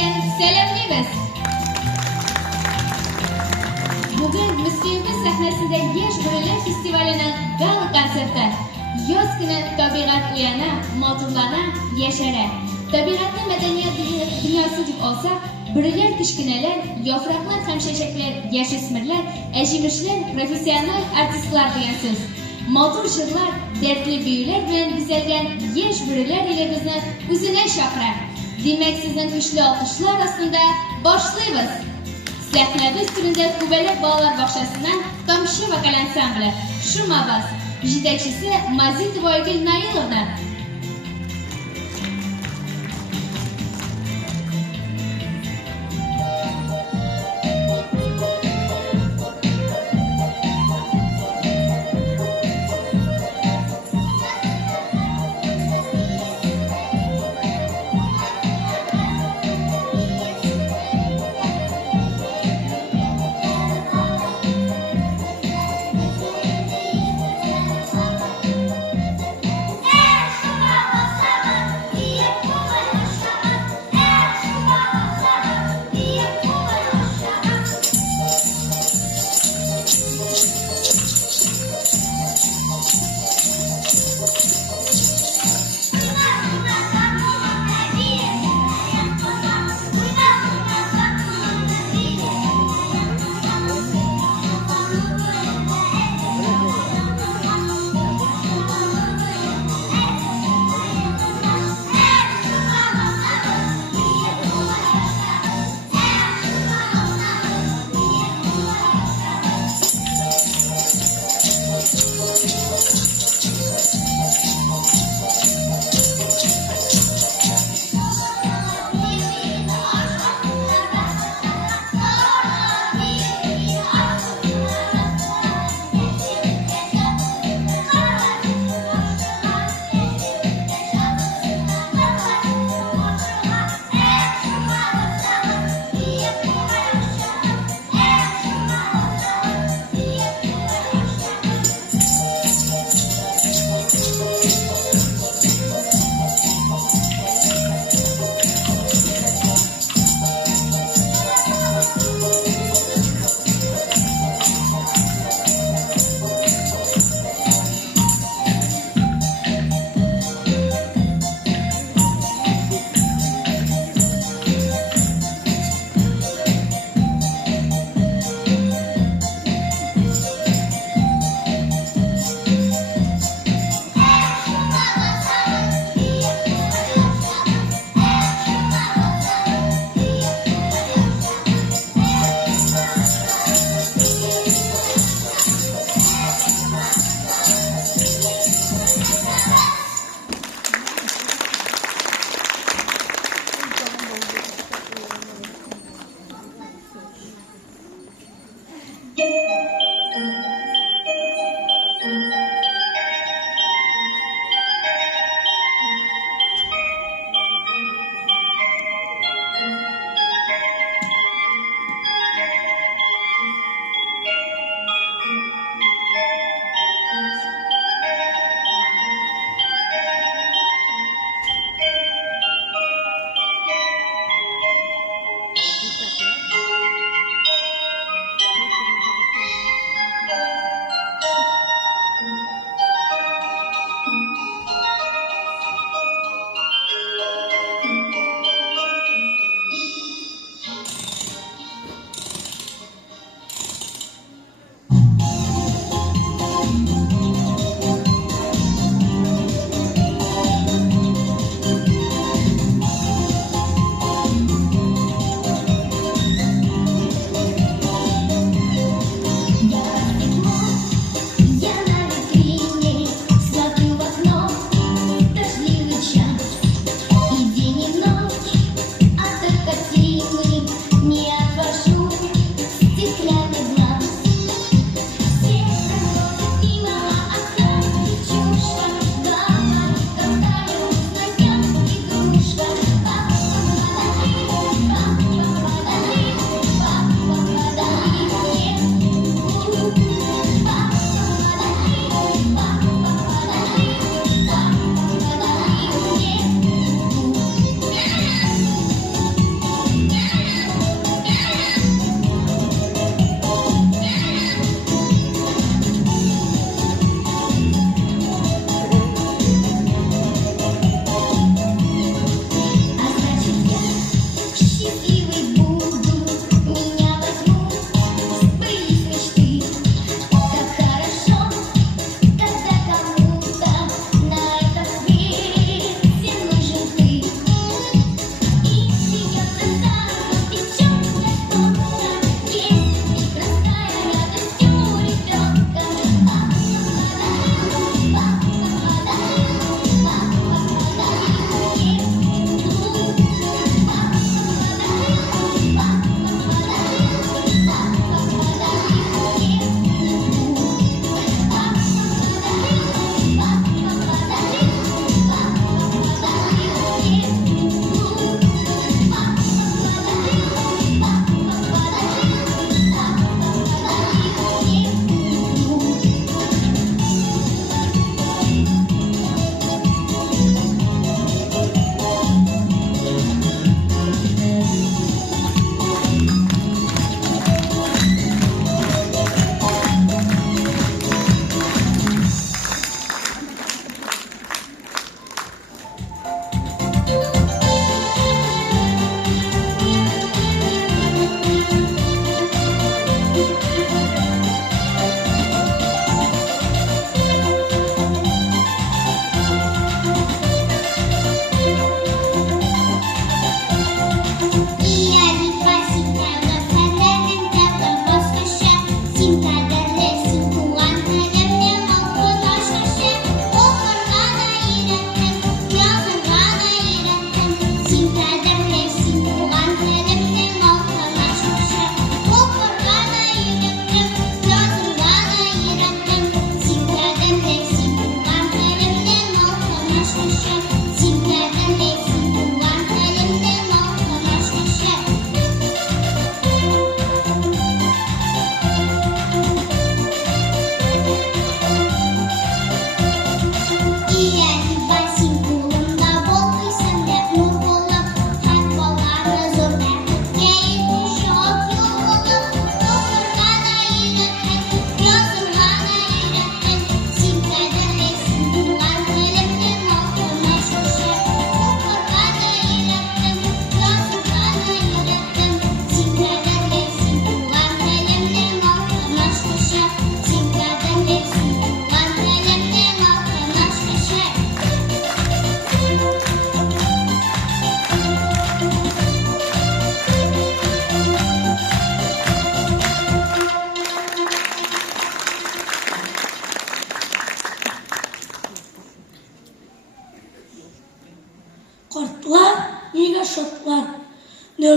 Toshkentdan selamlaymiz. Bugün Muskiyimiz sahnasida Yosh bolalar festivalining gala konserti. Yoz kuni tabiat uyana, motorlana, yashara. Tabiatni madaniyat dunyosi deb olsak, birilar kichkinalar, yo'fraqlar, hamshashaklar, yosh o'smirlar, ajimishlar, professional artistlar degan so'z. Motor shirlar, dardli buylar bilan bezalgan yosh birilar ila bizni o'zini chaqirar. Demak, sizning kuchli olqishlar ostida boshlaymiz. Sahnada ustida Kubalar bolalar bog'chasidan Tomshi vokal ansambli. Shu mabas yetakchisi Mazitova Oygul Nailovna.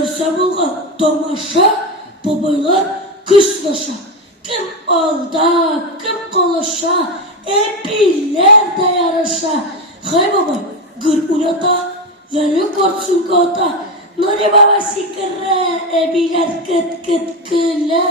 нәрсе болған тамаша, бабайлар күшнаша. Кім алда, кім қолаша, әбилер де яраша. Хай бабай, гүр уната, вәлі қорсынға ота. Нұри баба секірі, әбилер кіт-кіт күлі.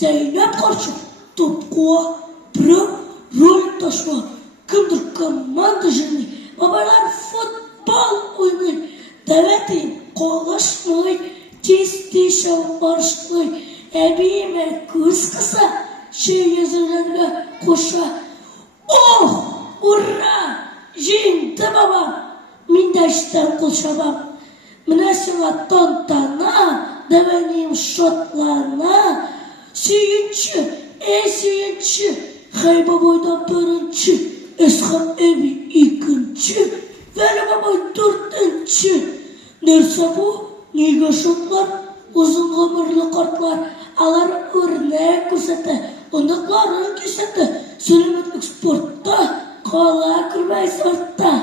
Зәйнәп қоршы, топ қуа, бір рөл ташма. Кімдір команда жыны, бабайлар футбол ойнай. Дәвәтейін қолашмай, тез-тез баршылай. Әбейіме көз қыса, шей езілерге қоша. Ох, ура, жеңді бабам, мен де іштен қол шабам. Міне сыңа тантана, дәвәнейім шотлана. Сүйінші, сүйінші, хай бабайдан бірінші, әсхам әбей екінші, вәлі бабай төртінші. Нәрсе бұл, неге шотлар, ұзын ғұмырлы қартлар, алар өрнәк көрсеті, ұндықларын кесеті, сөлімітлік спортта, қала күрмәй сортта.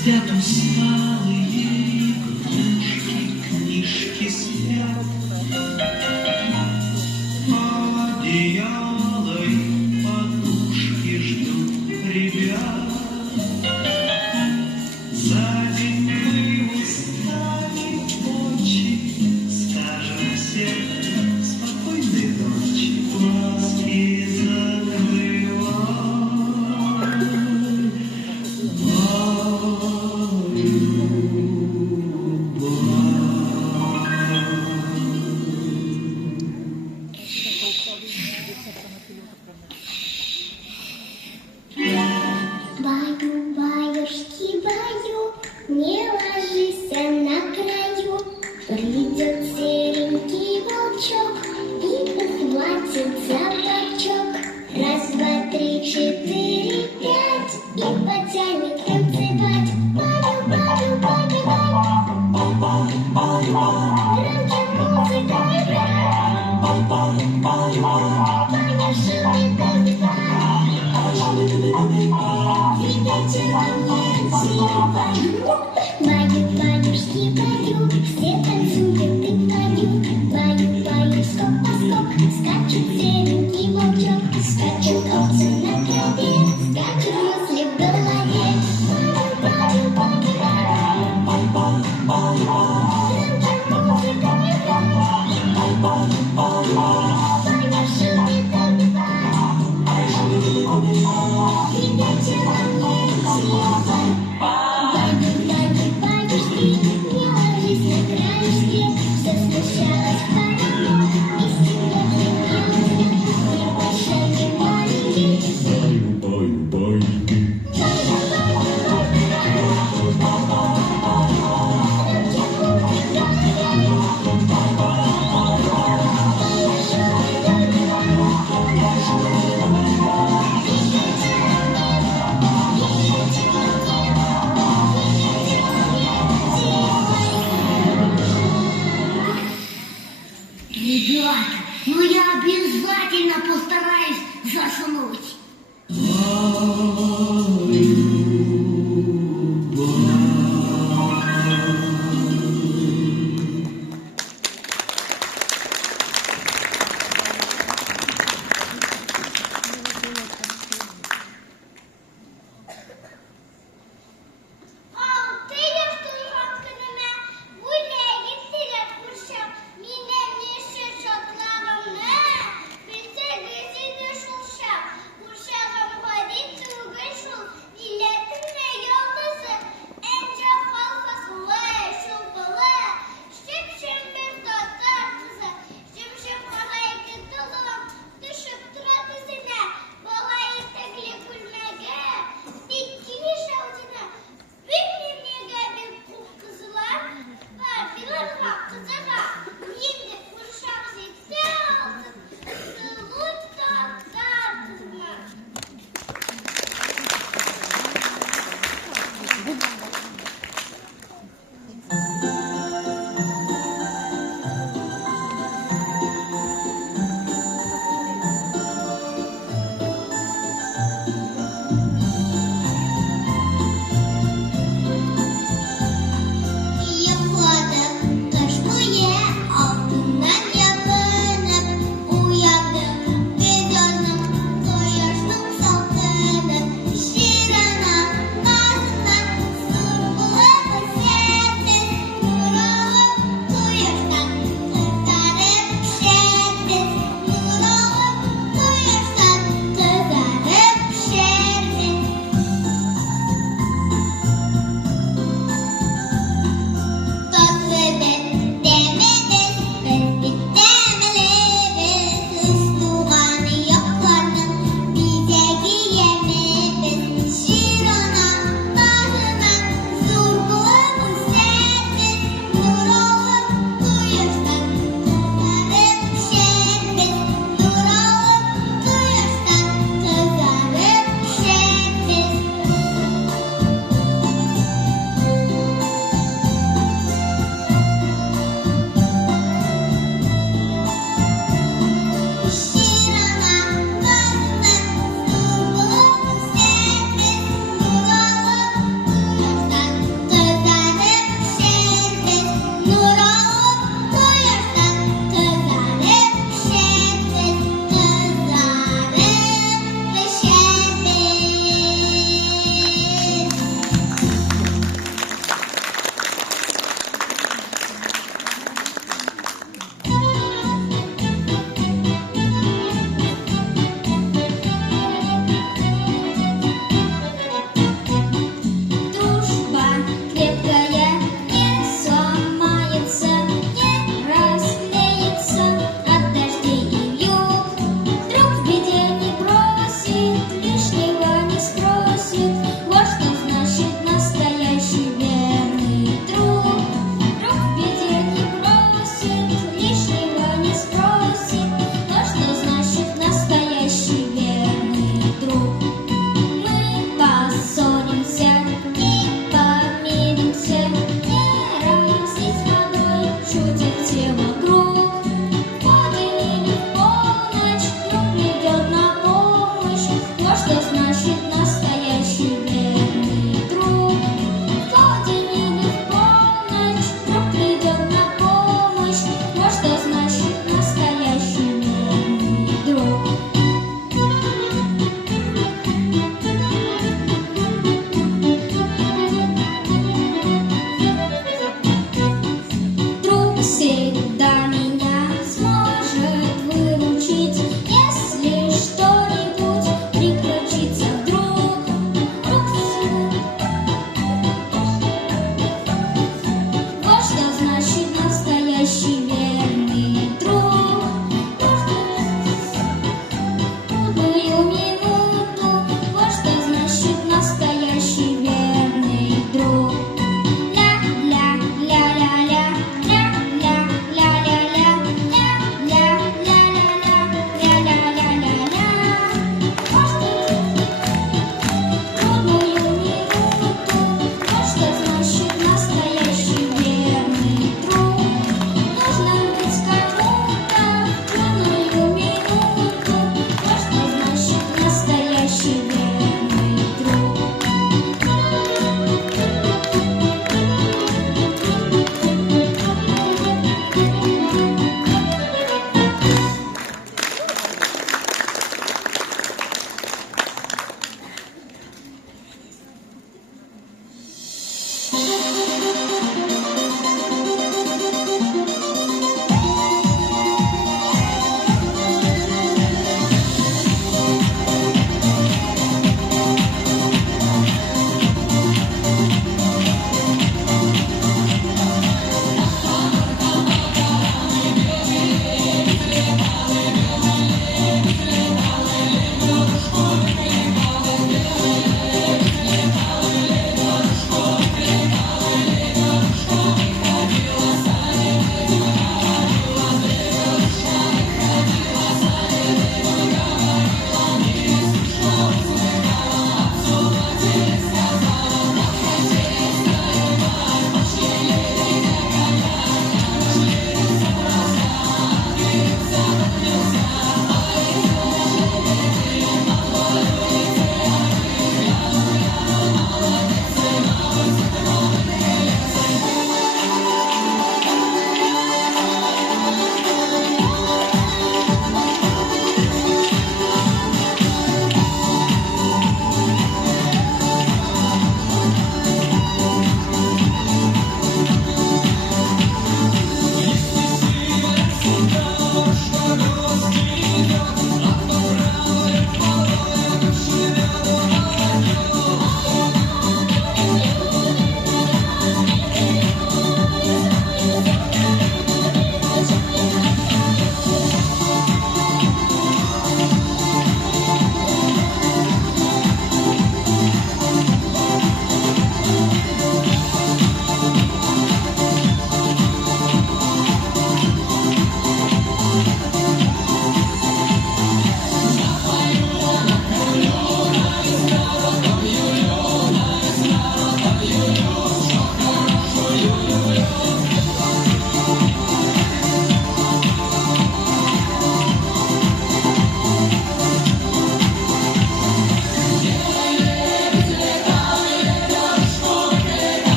Спят усталые игрушки, книжки спят. Одеяло и подушки ждут ребят. За день мы устали очень, скажем всем спокойной ночи, глазки закрывай. Баю, баюшки, баю, не ложись на краю. Придет серенький волчок и ухватит за бочок. Раз, два, три, четыре, пять, и потянет танцевать. Баю, баю, баю, баю, громче музыка играет. Баю, шумит, танцевать. Баю, баюшки, баю, все танцуют и поют. Баю, баю, скок на скок, скачет серенький волчок. Скачут овцы на траве, скачут мысли в голове. Баю, баю, баю, громче музыка играет. Баю, шумит, танцевать. Баю, баюшки, не ложись на краешке.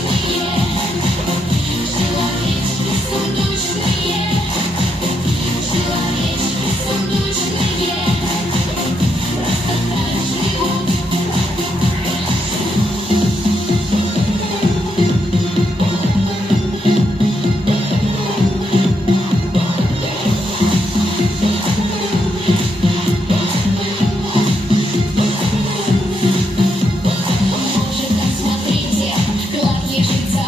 сундучные, человечки сундучные, человечки сундучные, просто так живут. Мужика, смотрите, клад лежит за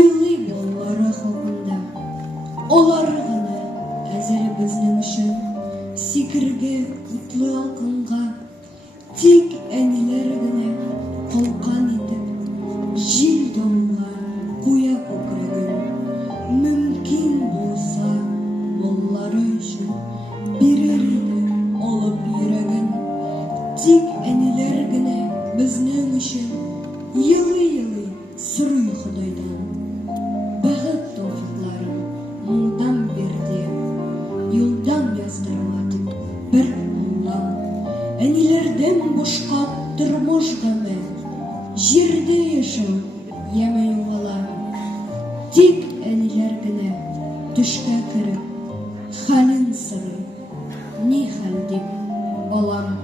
Уйлый баллары хакында. Алар гына әзер безнең өчен сикерге утлы алкынга. Тик әниләр генә калкан итеп җил давылга куя күкрәген. Мөмкин булса, баллары өчен бирер иде алып йөрәген. Тик әниләр генә безнең өчен елый-елый сорый Ходайдан. Бәхет тауфикларын моңдан бирде, юлдан яздырмады бер уллам. Әниләрдән бушка тормыш гаме, җирдә яшәү яме югала. Тик әниләр генә төшкә кереп хәлен сорый. Ни хәл дип балам?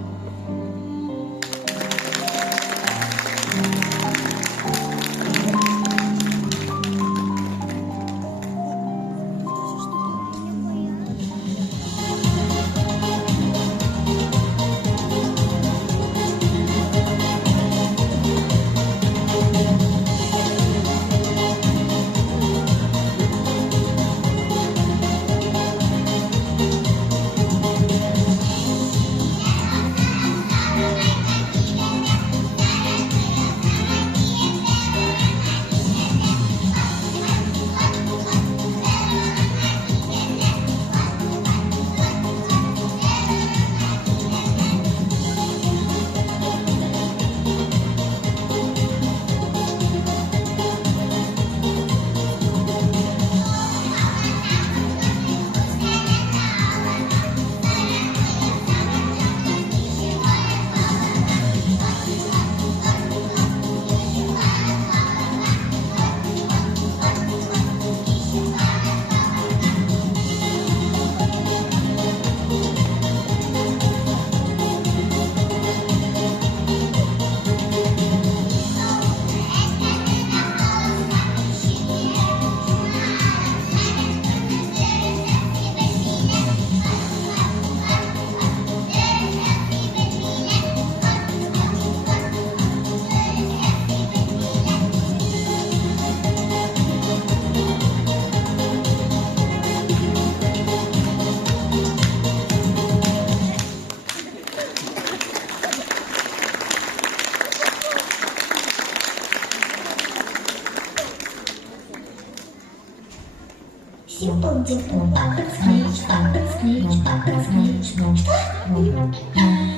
Симпл-димпл, папа-скрич, папа-скрич, папа-скрич.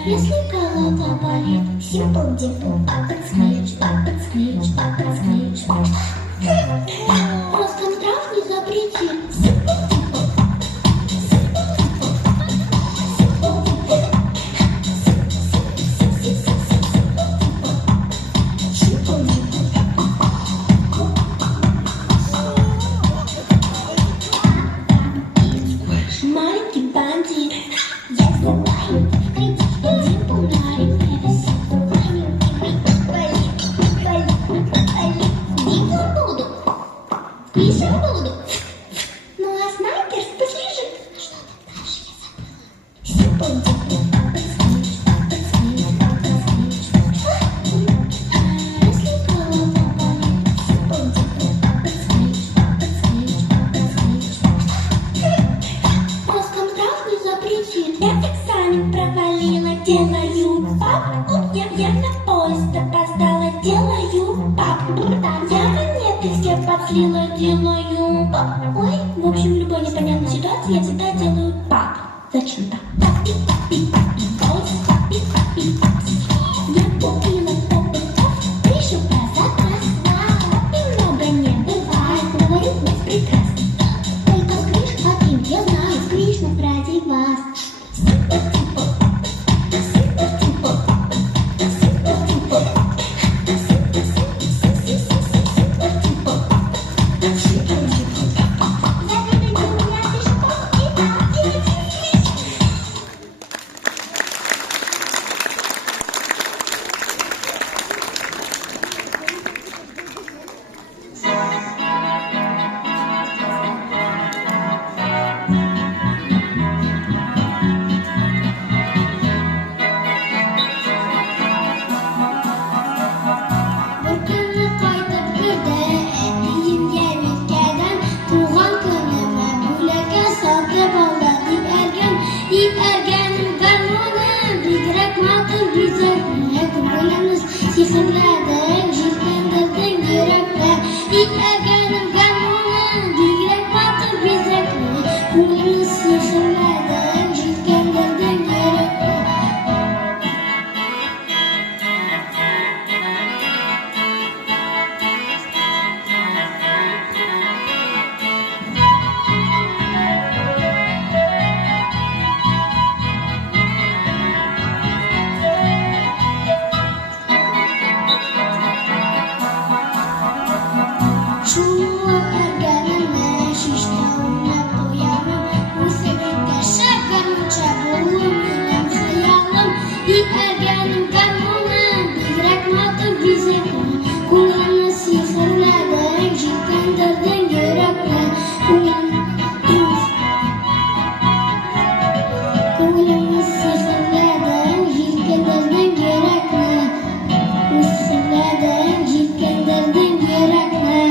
Если голова болит, симпл-димпл, папа-скрич, папа-скрич, папа-скрич. Роскомздрав не запретит. Симпл-димпл, маленький бандит, я знаю, Димпл дарит Димпл буду, Миша буду. Ну а снайпер послежит. Что там дальше я забыла. Симпл-димпл, папа-скрич, папа-скрич, папа-скрич. Если голова болит, симпл-димпл, папа-скрич, папа-скрич, папа-скрич. Роскомздрав не запретит. Я экзамен провалила, делаю пап. Я на поезд опоздала, делаю пап. Я монеты все подслила, делаю пап. Ой, в общем, в любой непонятной ситуации я всегда делаю пап. Зачем-то. Папи, папи, папи, босс, папи, папи, папи. Я купила попы, пишу про заказ. Папи много не бывает, говорю, без прикрас. Только скриш один, я знаю, скриш нас ради вас. Симпл-димпл, симпл-димпл, симпл-димпл, симпл-димпл, симпл-димпл. Я веду меня пешком и так, и Яшишта уйнап тоямын, үсеп яшәп гармунча булу минем хаялым. И әргәнем гармуным, бигрәк матур бизәкле. Күңелемне сихерләдең, җилкәндердең йөрәкне. Күңелемне сихерләдең, җилкәндердең йөрәкне. Сихерләдең, җилкәндердең йөрәкне.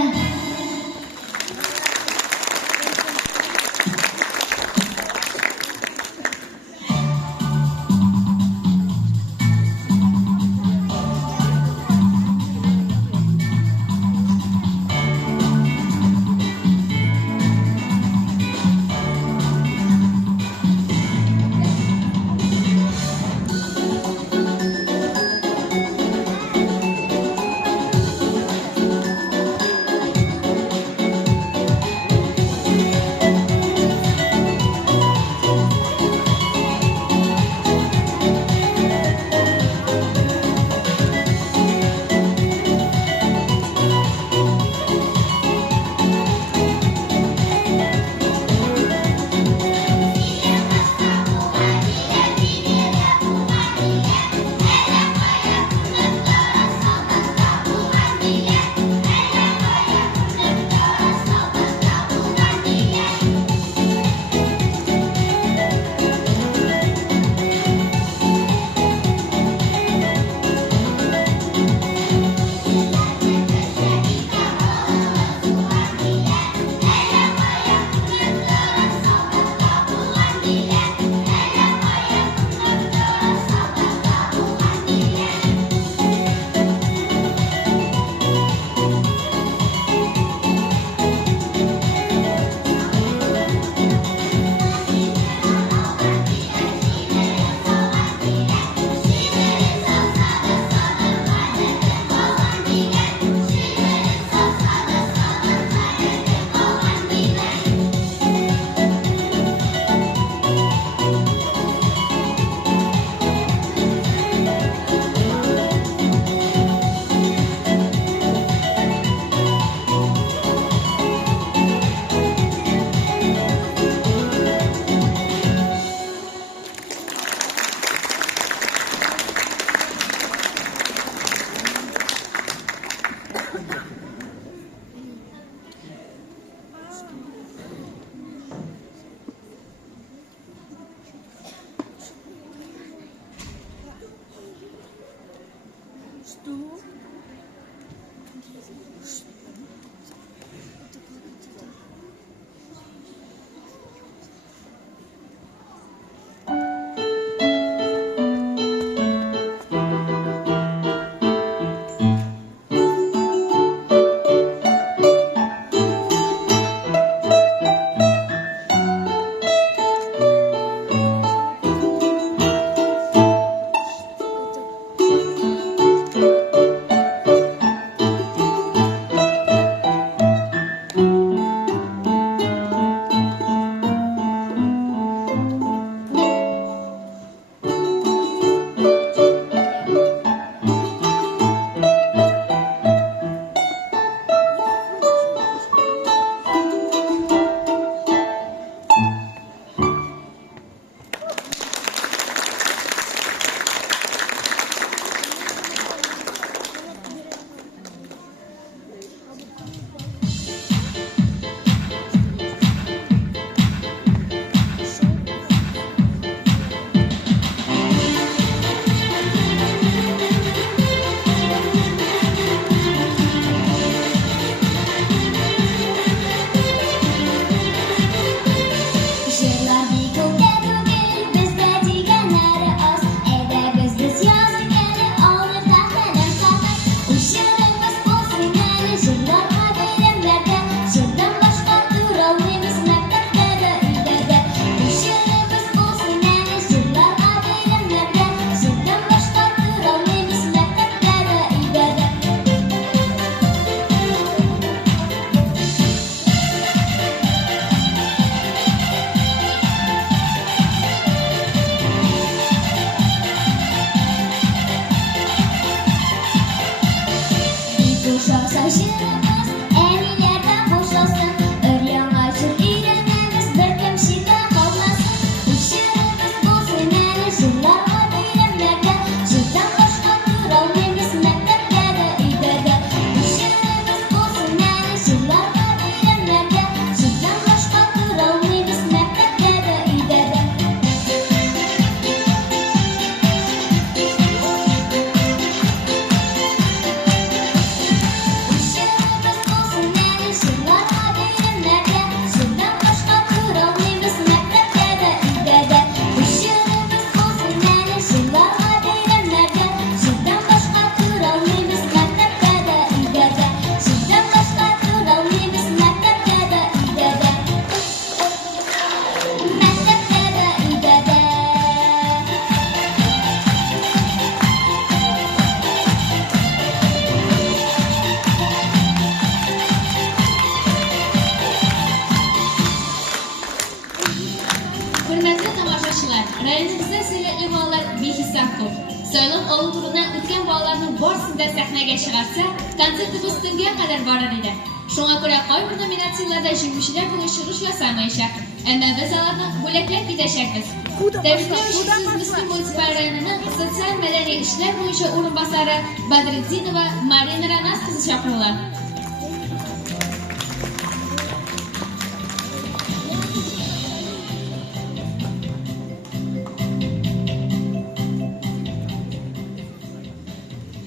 rayonimizda saylatli bolalar behisob ko'p. So'ylov olov turidan o'tgan bolalarning borsida sahnaga chiqarsa, konsertimiz tunga qadar borar edi. Shunga ko'ra qay bir nominatsiyalarda jinguvchilar bilan chiqish yasamayishar. Ammo biz ularni bo'laklab ketishamiz. Tabriklaymiz Miskin munitsipal rayonining sotsial madaniy ishlar bo'yicha o'rinbosari Badriddinova Marina Ranas qizi chaqiriladi.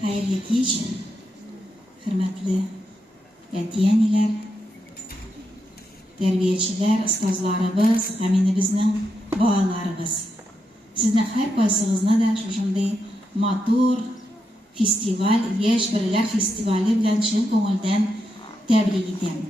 Xayrli kech, hurmatli yatianilar, tarbiyachilar, ustozlarimiz, hamda bizning bolalarimiz. Sizni har qaysingizni da shunday motor festival, yosh bolalar festivali bilan chin ko'ngildan tabrik etaman.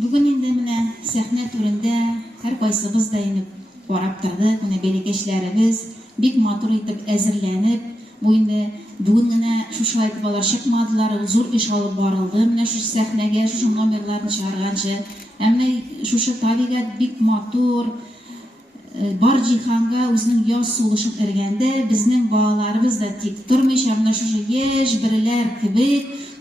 Bugun endi mana sahna turida har qaysimiz da endi borib turdik. Mana belgishlarimiz bek motor etib hazırlanib, bu endi bugüngina shu shayt bolalar chiqmadilar, zo'r ish olib borildi. Mana shu sahnaga shu nomerlarni chiqargancha, hamma shu tabiat bek motor bar jihonga o'zining yoz so'lishib kirganda bizning bolalarimiz da tik turmish, hamda shu yosh birilar kabi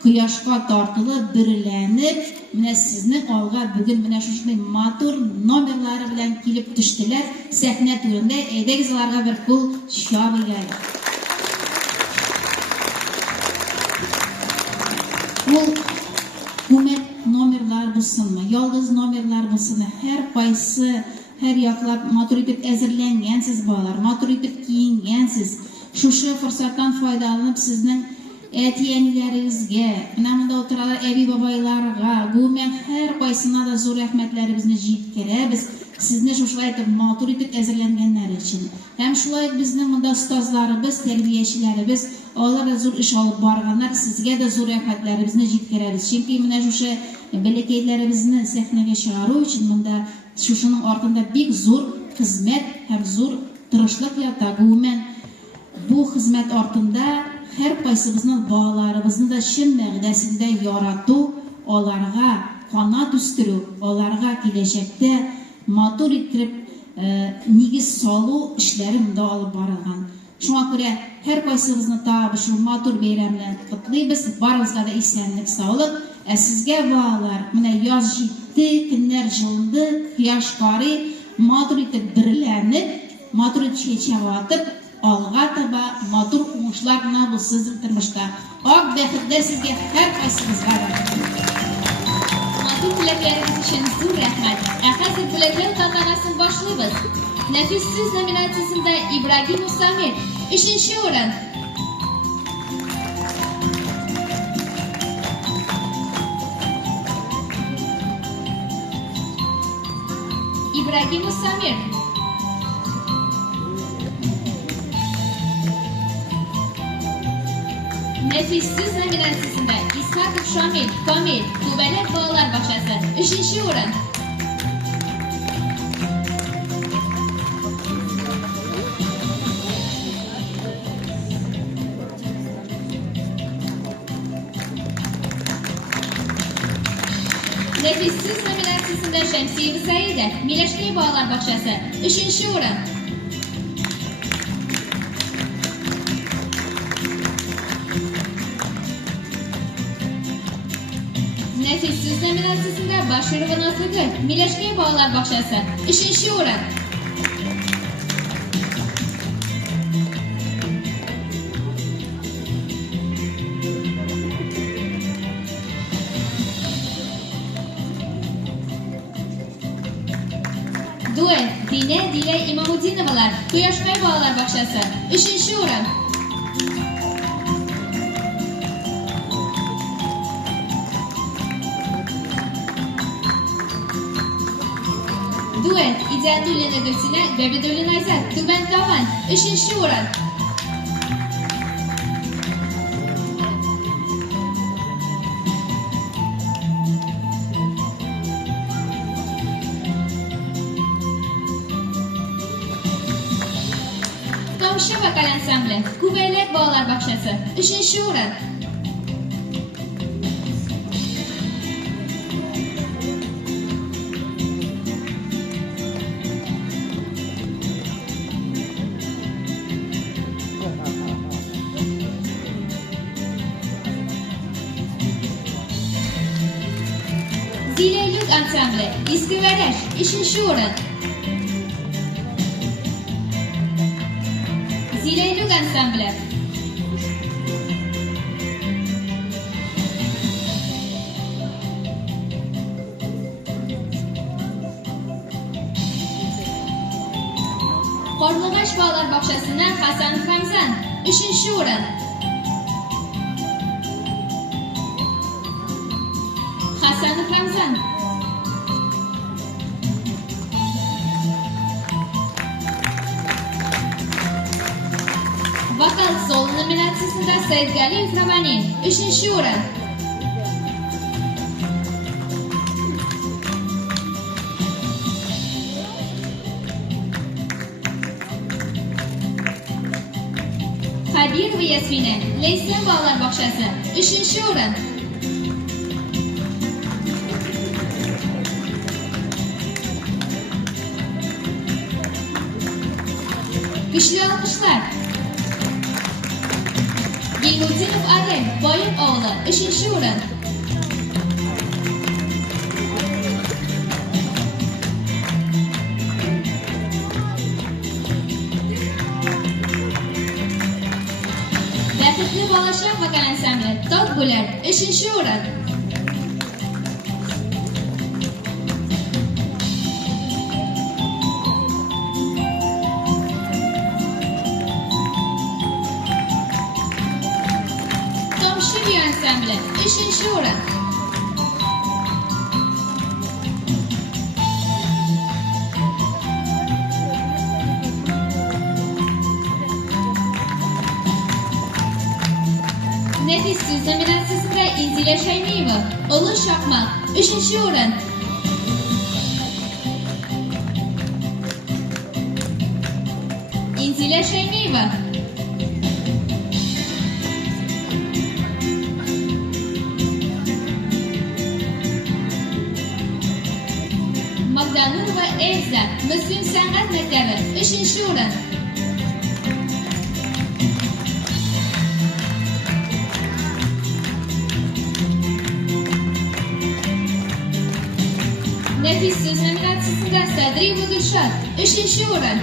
quyoshga tortilib birlanib, mana sizning olg'a bugun mana shunday motor nomerlari bilan kelib tushdilar. Sahna turida eydagizlarga bir qo'l shifo bo'lgan. Bu hukumat nomerlar bo'lsinmi, yolg'iz nomerlar bo'lsinmi, har qaysi her yoqlab motor etib hazırlangansiz bolalar, motor etib kiyingansiz. Shu fursatdan foydalanib sizning aytganlaringizga, mana bunda o'tiralar abi boboylarga, gumen har qaysina da zo'r rahmatlarimizni yetkazamiz. Sizni shu aytib motor etib hazırlanganlar uchun. Ham shulay bizning bunda ustozlarimiz, tarbiyachilarimiz, ular da zo'r ish olib borganlar, sizga da zo'r rahmatlarimizni yetkazamiz. Chunki mana shu belakaylarimizni sahnaga chiqarish uchun bunda şunun ortında bir zor hizmet hem zor tırışlık yatagumen bu hizmet ortında her qaysimizning bolalarimizni da shin ma'nosida yoratu, onlarga qanot üstürü, onlarga kelajakda motor ettirib negiz solu ishlarimda olib borilgan. Shunga ko'ra har qaysimizni tabi shu motor bayramini qutlaymiz. Barimizga da esenlik, sog'lik. Sizga bolalar, mana yoz yetdi, kunlar jildi, quyosh qori, motor etib birlanib, motor etishga chavatib, olg'a taba motor o'ngishlar bilan bu sizning turmushda oq baxtlar sizga har qaysimizga. Motor tilaklaringiz uchun zo'r rahmat. Hozir tilaklar tantanasini boshlaymiz. Nafissiz nominatsiyasida Ibragim Musamir 3-o'rin. Ibragim Musamir. Nafissiz nominatsiyasida Ishaqov Shomil Komil Tubalak bolalar bog'chasi 3-o'rin. Nafissiz nominatsiyasida Shamsiyeva Saida Milashli bolalar bog'chasi 3-o'rin. Nafissiz nominatsiyasida Bashirova Nozigul Milashli bolalar bog'chasi 3-o'rin. Duet Dina Dila Imomudinovalar Quyoshqay bolalar bog'chasi 3-o'rin. Duet Idiatulina Gulsina Babidulina Azat Tuban Tovan 3-o'rin. Tomshi vokal ansambli Kuvaylak bolalar bog'chasi 3-o'rin. Zileylük ansambli Iskivarash 3. o'rin. Zileylük ansambli. Qorlig'ash bog'lar bog'chasidan Hasanov Ramzan 3. o'rin. Hasanov Ramzan. Vokal solo nominatsiyasida Saidgaliyev Ravani 3. o'rin. Qadirova Yasmina Leysen bog'lar bog'chasi 3. o'rin. Kuchli olqishlar. Yengulzinov Adel Boyev o'g'li 3. o'rin. Daqiqli bolashaq vokal ansambli Tok Bular 3. o'rin. Tomshiriyo ansambli 3. o'rin. Nefis So'z nominatsiyasida Inzila Shaymiyeva Ulu Shaqmaq 3. o'rin. Inzila Shaymiyeva. Magdanurova Elza Muslim san'at maktabi 3. o'rin. Nefis So'z nominatsiyasida Sadrieva Gulshod 3. o'rin.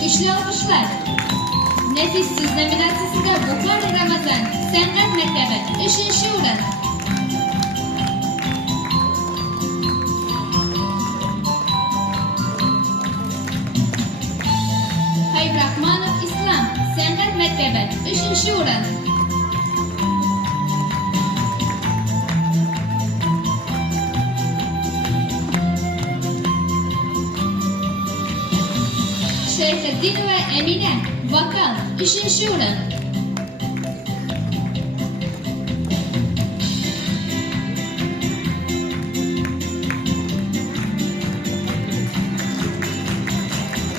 Kuchli olqishlar. Nefis So'z nominatsiyasida Buxoro Ramazan san'at maktabi 3. o'rin. Haybrahmanov Islom san'at maktabi 3. o'rin. Shayxiddinova Amina vokal 3. o'rin.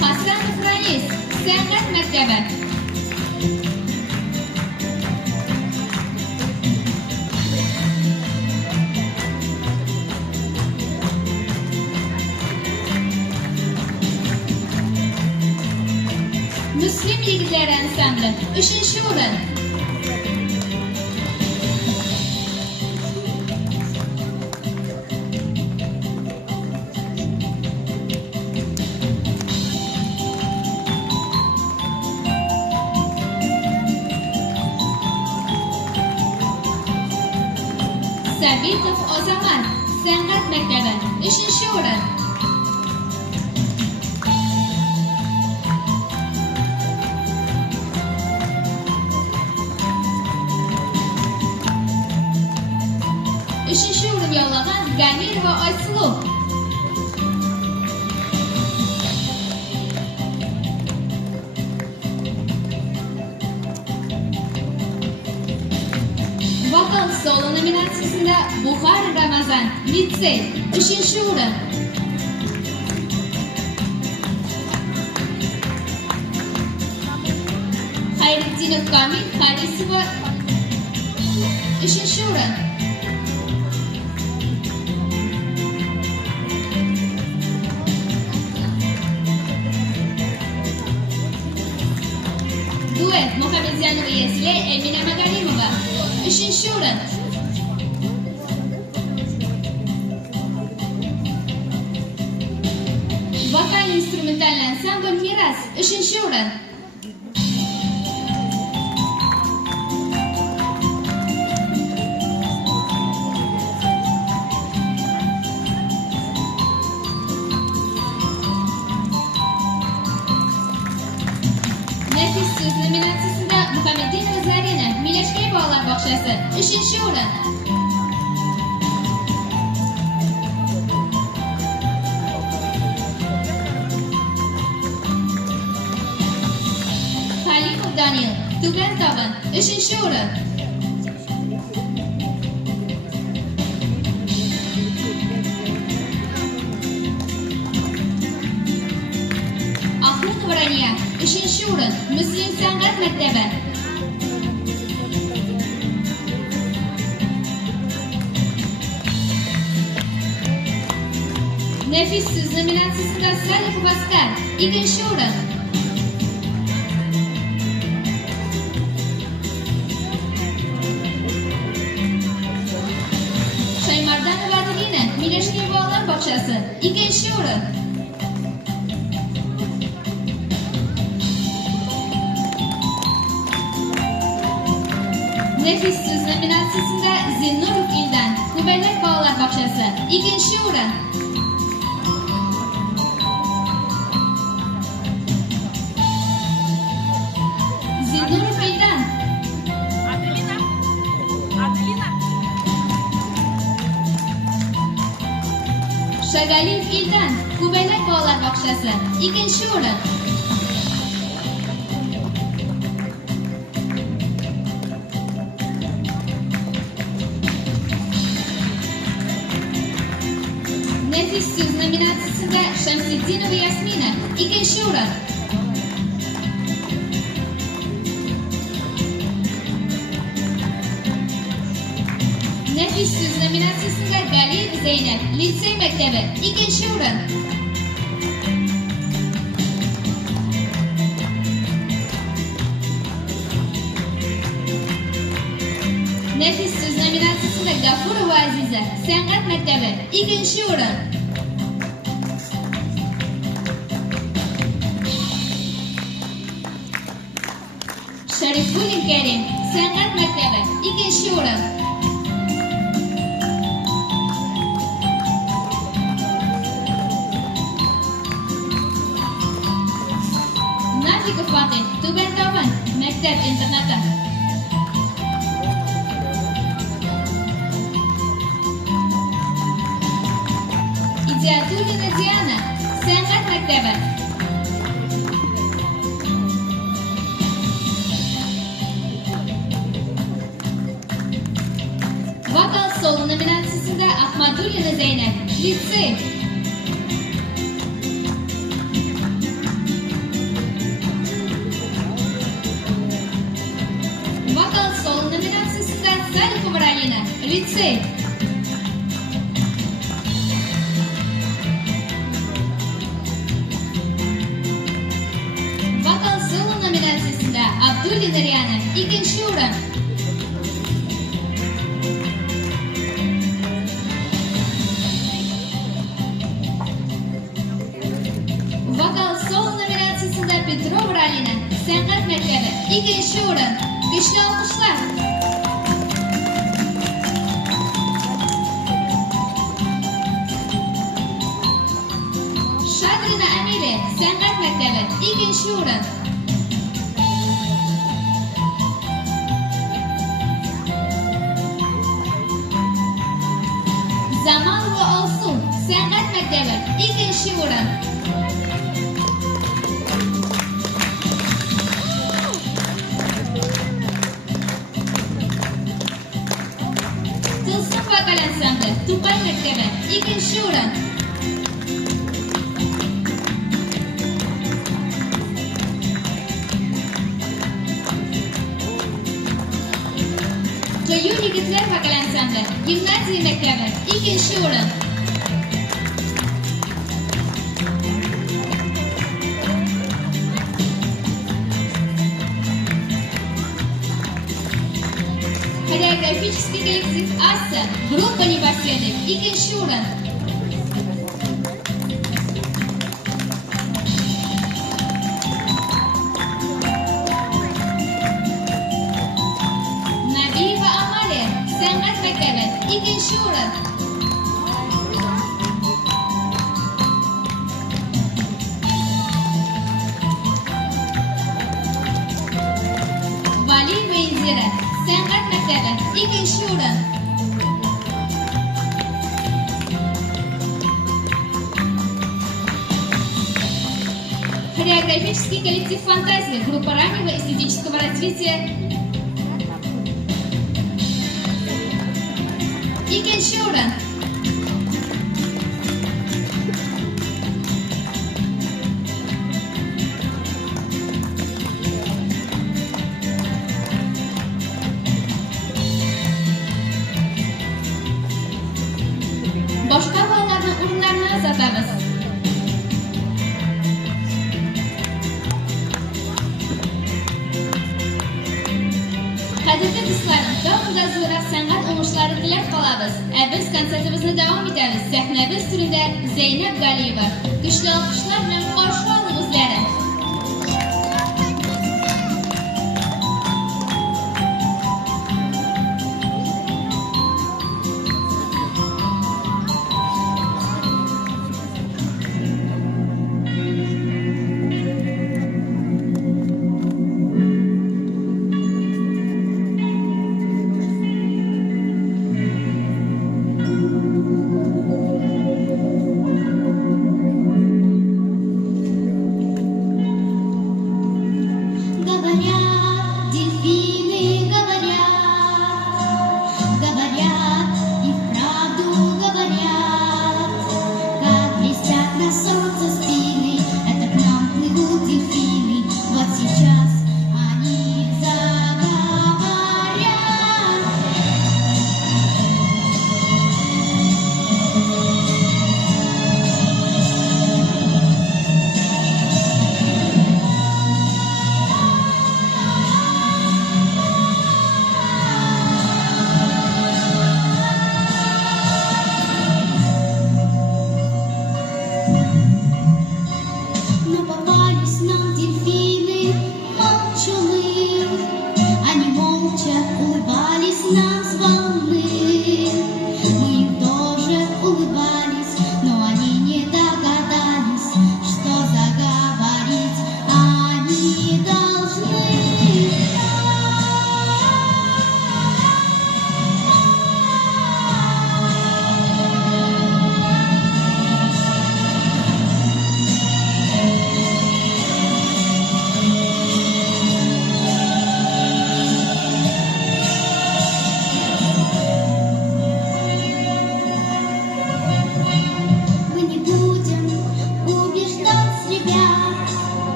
Hasanov Rais san'at maktabi. Muslim yigitlar ansambli 3. o'rin. Sabitov Ozamat san'at maktabi 3. o'rin. Uchinchi o'rin yollagan Gamirova Oysuluv. Vokal solo nominatsiyasida Buxoro Ramazan Litsey 3. o'rin. Xayriddinov Komil Harisova 3. o'rin. duet Muhammadjan Uyesli Emine Magarimova. 3. o'rin. Vokal instrumental ansambl Miras 3. o'rin. Nefis So'z nominatsiyasida Muhammadinova Zarina Milashkay bog'lar bog'chasi 3. o'rin. Halimov Daniel Tugan Tog'in 3. o'rin. Ahmedova Raniya 3. o'rin. Muslim san'at maktabi. Nefis So'z nominatsiyasida Salihov Askar 2. o'rin. Shaymardanova Adelina Milashkay bog'lar bog'chasi 2. o'rin. Nefis So'z nominatsiyasida Zinnurov Ildan Kubaylar bog'lar bog'chasi 2. o'rin. Zinnurov Ildan Shagaliyev Ildan Kubaylar bog'lar bog'chasi 2. o'rin. Nefis So'z nominatsiyasida Shamsiddinova Yasmina 2. o'rin. Nefis So'z nominatsiyasida Galiyev Zeynab Litsey maktabi 2. o'rin. Nefis So'z nominatsiyasida Gafurova Aziza san'at maktabi 2. o'rin. Sharifulin Karim san'at maktabi 2. o'rin. Nafikov Fatih Tuban Tog'in maktab internati. Idiatulina Diana san'at maktabi. Vokal solo nominatsiyasida Ahmadulina Zaynab Litsey. Vokal solo nominatsiyasida Salihova Ralina Litsey. Vokal solo nominatsiyasida Abdulina Riyana 2. o'rin. Vokal solo nominatsiyasida Petrova Ralina san'at maktabi 2. o'rin. Kuchli olqishlar. Shadrina Amile san'at maktabi 2. o'rin. Zamonova Olsu san'at maktabi 2. o'rin. Tilsim vokal ansambli Tupay maktabi 2. o'rin. Qo'yur yigitlar vokal ansambli Gimnaziya maktabi 2. o'rin. Хореографический коллектив «Аса», группа «Непоседы», ikkinchi o'rin. Nabiyeva Amaliya, san'at maktabi, ikkinchi o'rin. Valiyeva Inzira, san'at maktabi, ikkinchi o'rin. Хореографический коллектив «Фантазия», группа раннего эстетического развития, ikkinchi o'rin. Boshqa ballarning o'rinlarini uzatamiz. Qadrli do'stlarim, davomida zo'raq san'at o'ng'ishlari tilab qolamiz. Biz konsertimizni davom etamiz. Sahnamiz turida Zaynab Galiyeva. Kuchli olqishlar bilan qarshi oling o'zlari.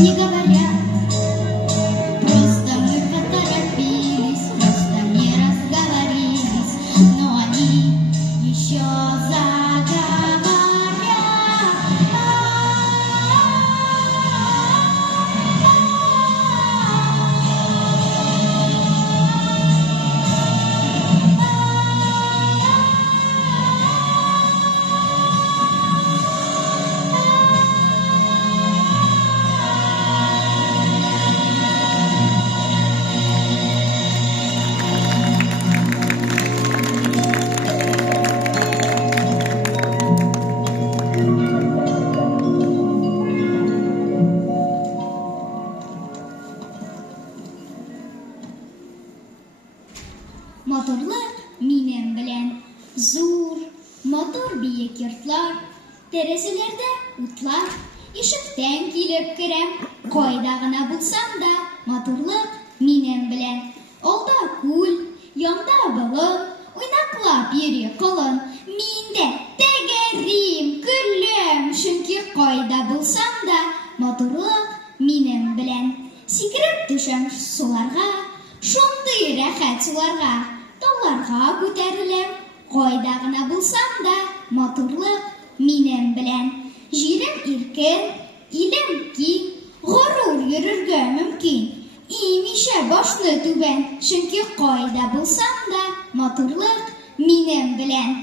Не говорят, просто мы поторопились, просто не разговорились, но они еще заговорят. Motorlar minем белән зур, мотор биек йортлар, тәрәзәләрдә утлар, ишектән килеп керәм, кайда гына булсам да, моторлык минем белән. Алда күл, янда болын, уйнаклап йөри колын, мин дә тәгәрим, көләм, чөнки кайда булсам да, моторлык минем белән. Сикереп төшәм суларга, шундый рәхәт суларга. Тауларга күтәреләм, кайда гына булсам да, моторлык минем белән. Җирем иркен, илем киң, горур йөрергә мөмкин. Иемичә башны түбән, чөнки кайда булсам да матурлык минем белән.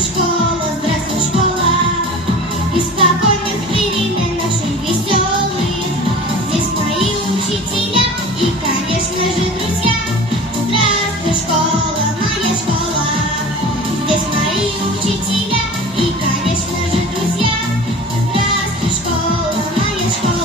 Здравствуй, школа, и спокойных перемен наших веселых. Здесь мои учителя и, конечно же, друзья. Здравствуй, школа, моя школа. Здесь мои учителя и, конечно же, друзья. Здравствуй, школа, моя школа.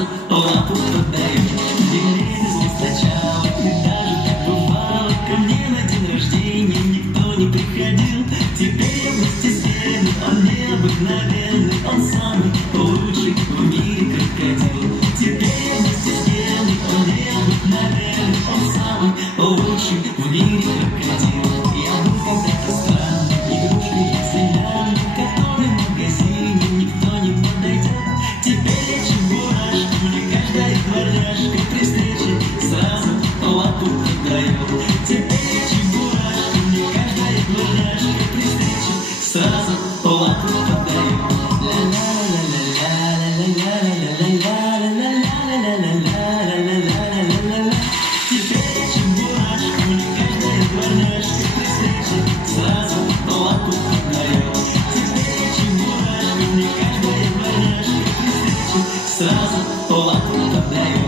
сразу лапу подает. День без встречала, и даже так бывало. Ко мне на день рождения никто не приходил. Теперь я вместе с ним, он необыкновенный, он самый лучший в мире крокодил. Теперь я вместе с ним, он необыкновенный, он самый лучший в мире крокодил. Я был когда-то странной игрушкой порцеляны, которой в магазине никто не подойдет. Теперь я чебурашка, мне каждая дворняжка при встрече сразу лапу подает. Теперь я чебурашка, мне каждая дворняжка при встрече сразу лапу подает. Ла-ла-ла-ла-ла-ла-ла-ла-ла-ла-ла-ла-ла-ла-ла-ла-ла-ла-ла-ла. Теперь я чебурашка, мне каждая дворняжка при встрече сразу лапу подает. Теперь я чебурашка, мне каждая дворняжка при встрече сразу лапу подает.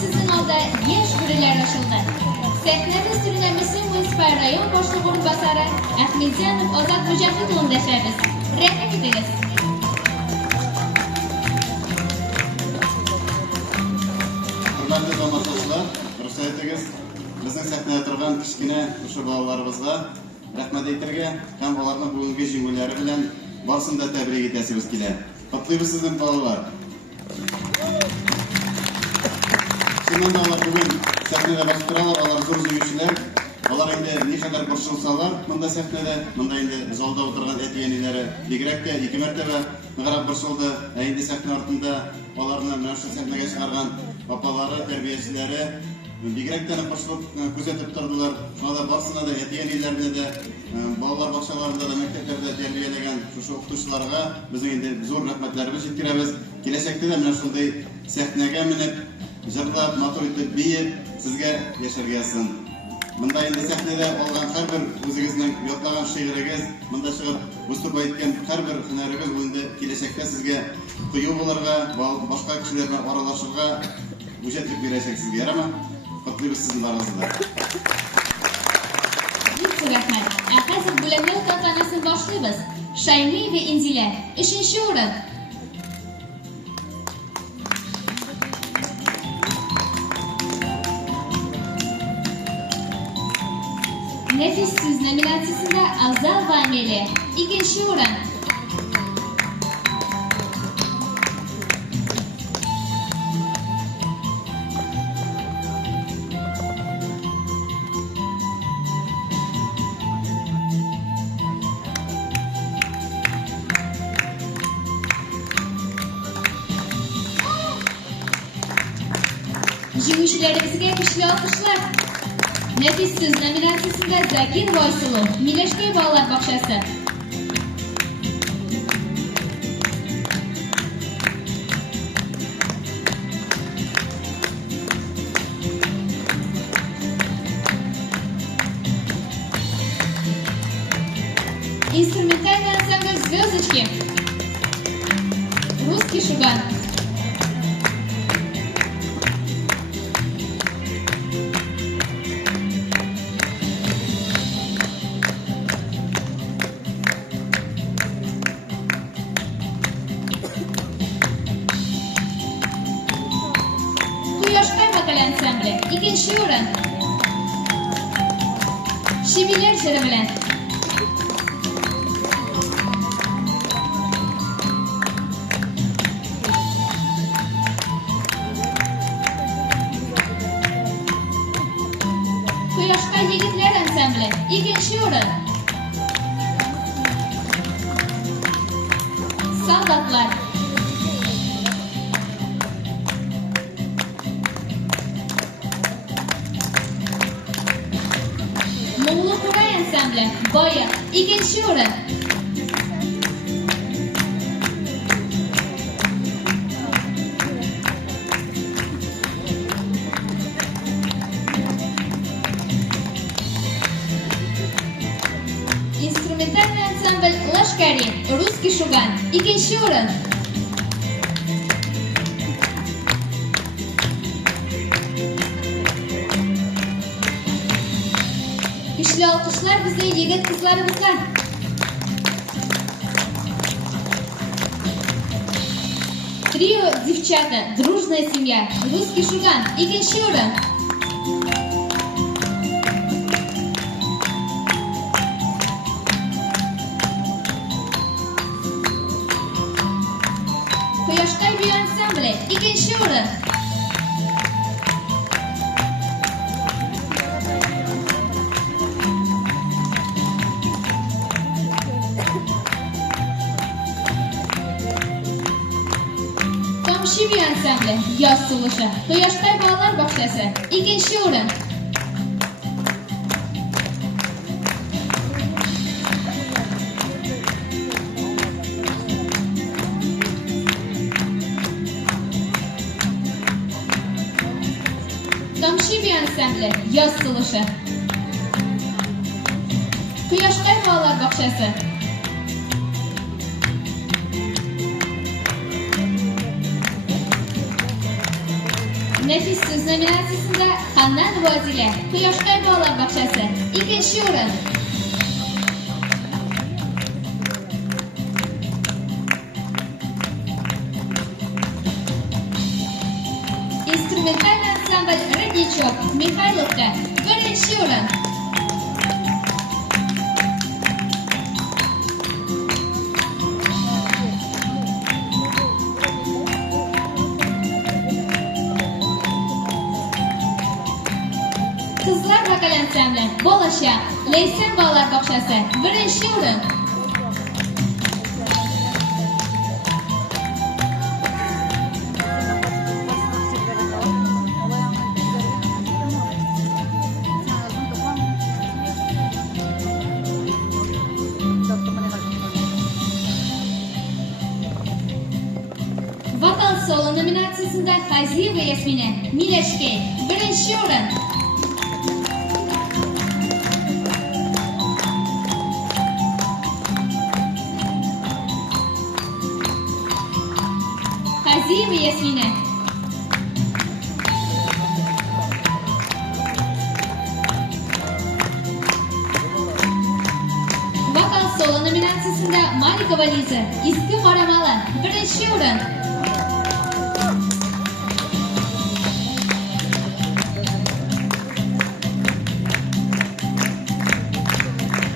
sizin olda yaş biriler açıldı. Sahnede sürüne Müslüm Municipal Rayon Boşluğu Orunbasarı Ahmedjanov Ozat Mücahid o'rnashamiz. Rahmat ediniz. Hurmatli tomoshabinlar, ruxsat etingiz, bizning sahnada turgan kichkina o'sha bolalarımizga rahmat aytirga ham ularning bugungi jingillari bilan borsini da tabrik etasiz kelar. Qutlaymiz sizning bolalar. Shundan ular bugun sahnada bostirlar, ular zo'r yigitlar. Ular endi ne kadar qo'shilsalar, bunda sahnada, bunda endi zalda o'tirgan etiyenilari bigrakka 2 martaba qarab qo'shildi. Endi sahna ortida ularni mana shu sahnaga chiqargan opalari, tarbiyachilari bigrakdan qo'shilib kuzatib turdilar. Shunda borsina da etiyenilarni da bolalar bog'chalarida da maktablarda tarbiyalagan shu o'qituvchilarga biz endi zo'r rahmatlarimizni yetkazamiz. Kelajakda da mana shunday sahnaga minib, jaqlab, motor etib, biyib sizga yashargasin. Bunda endi sahnada olgan har bir o'zingizning yodlagan she'ringiz, bunda chiqib uslub aytgan har bir hunaringiz bunda kelajakda sizga quyuq bo'larga va boshqa kishilar bilan aralashishga bo'shatib berajak sizga, yarami? Qutlaymiz sizning orasida. Bitta rahmat. Hozir bularning tantanasini boshlaymiz. Shaymi va Inzila 3-o'rin. Nefis Siz nominatsiyasida Afzal va Ameli 2-o'rin. Jinguvchilarimizga kuchli olqishlar. Nefis Siz nominatsiyasida Zakir Voysulov Milashkoy bolalar bog'chasi. Инструментальный ансамбль «Звездочки». Русский шуган. Quyoshqay vokal ansambli 2-o'rin. Shibilar jiri bilan. Quyoshqay yigitlar ansambli 2-o'rin. Soldatlar. Mo'g'ul Quray ansambli Boya 2-o'rin. Инструментальный ансамбль Лашкари Русский шуган 2-o'rin. Kuchli olqishlar bizning yigit qizlarimizga. Trio девчата Дружная семья Русский шуган 2-o'rin. Quyoshqay bi ansambli 2-o'rin. Tomshibi ansambli yoz sulushi Quyoshqay bolalar bog'chasi 2-o'rin. Tomshibi ansambli yoz sulushi Quyoshqay bolalar bog'chasi. Nefis Söz nominatsiyasida Handan Vozila Quyoshday bog'lar bog'chasi 2-o'rin. Instrumental ansambl Rodnichok Mixaylovka 1-o'rin. Qizlar vokal ansambli Bolashaq Leysen bog'lar bog'chasi 1-o'rin. Vokal solo nominatsiyasida Xaziyeva Yasmina Milashke 1-o'rin. Xaziyeva Yasmina. Vokal solo nominatsiyasida Malikova Liza Eski Qoramali 1-o'rin.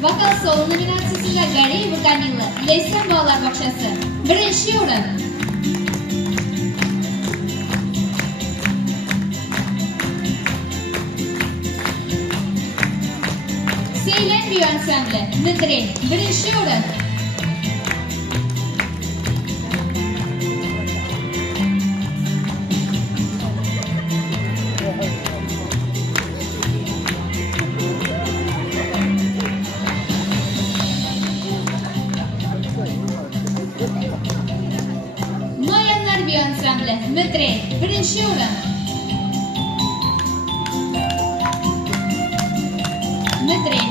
Vokal solo nominatsiyasida Gariyeva Kamilla Leysen bog'lar bog'chasi 1-o'rin. Seylen Rio ansambli Midray 1-o'rin. Noyanlar Rio ansambli Midray 1-o'rin. Midray.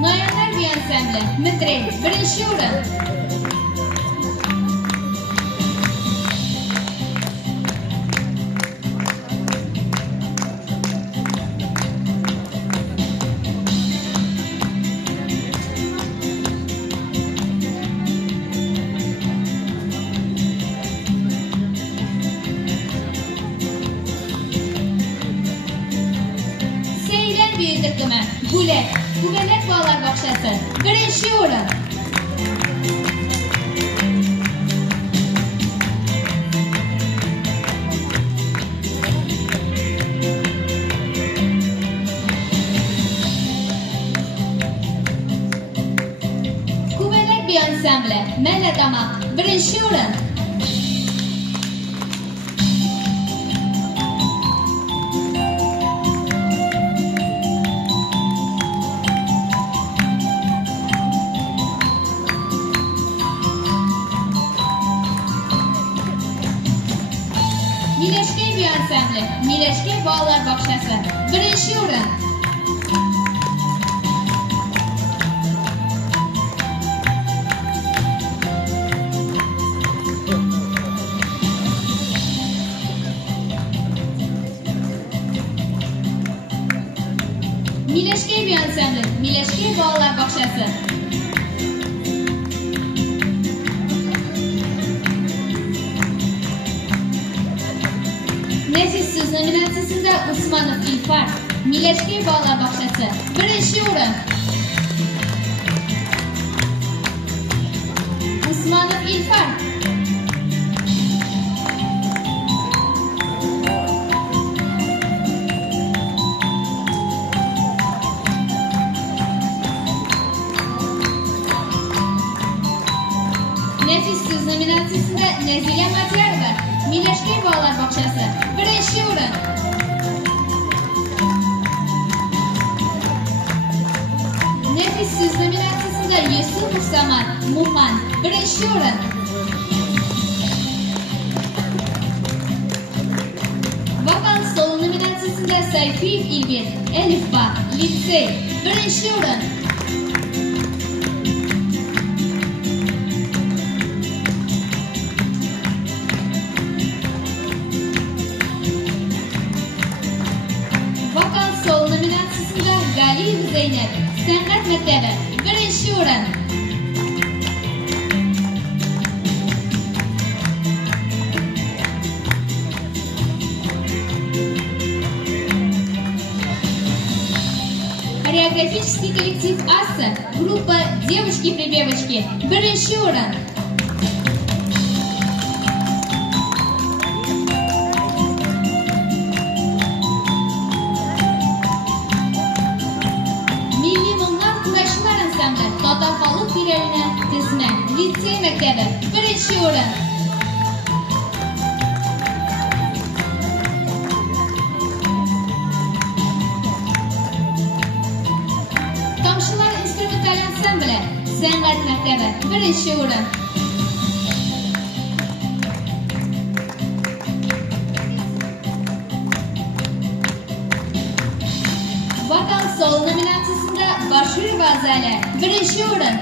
Noyanlar Rio ansambli Midray 1-o'rin. Seylen büyük takımı Gubelet bog'lar bog'chasi 1-o'rin. Gubelet bir ansambli Melodamoq 1-o'rin. Milashke bir ansambli Milashke bog'lar bog'chasi 1-o'rin. Milashke bir ansambli Milashke bog'lar bog'chasi. Nefis Söz nominatsiyasida Usmonov Ilfar Milashke bog'lar bog'chasi 1-o'rin. Usmonov Ilfar. Nefis Söz nominatsiyasida Nazila Matyarova Milashke bog'lar bog'chasi 1-o'rin. Nefis Söz nominatsiyasida Yusuf Samad Muhan 1-o'rin. Sayfiyev Elbir, Elifba, Litsey, 1-chi o'rin. Vokal Soul nominatsiyasida Galiyev Zeynep, San'at maktabi, 1-chi o'rin. Хореографический коллектив «Асса», группа «Девочки-припевочки», 1-чи o'rin. Milliy Mo'ng'al kurashchilar ansambli Totar xalq filialini tizimi, Litsey maktabi, 1-chi o'rin. Tomshilar instrumental ansambli San'at maktabi, 1-chi o'rin. Vokal Soul nominatsiyasida Bashirova Azali, 1-chi o'rin.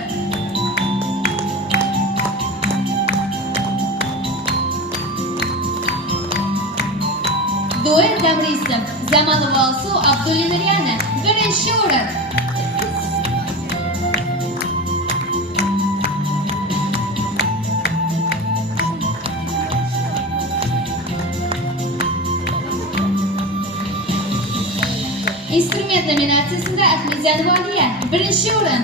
Duet Damrisov, Zamalova Alsu, Abdulla Miryana, 1-chi o'rin. Instrument nominatsiyasida Ahmedjanova Aliya, 1-chi o'rin.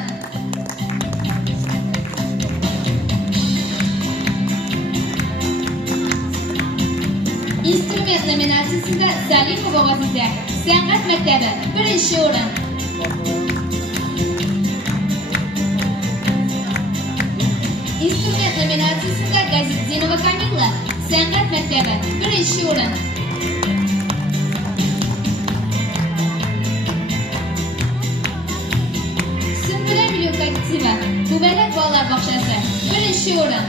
Instrument nominatsiyasida Salimova G'oziza, San'at maktabi, 1-chi o'rin. Instrument nominatsiyasida Gazitdinova Kamila, San'at maktabi, 1-chi o'rin. Kolektiva, Kubalak bolalar bog'chasi, 1-chi o'rin.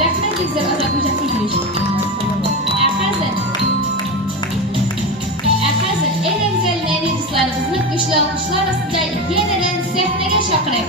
Rahmat Bekzod Ozodxo'ja Fikrovich. Hozir eng go'zal neyrojinslarimizni kuchli olqishlar ostida yenidan sahnaga chaqirib.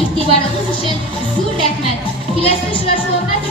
İtibarınız için zo'r rahmat. Kelasi uchrashuvlarda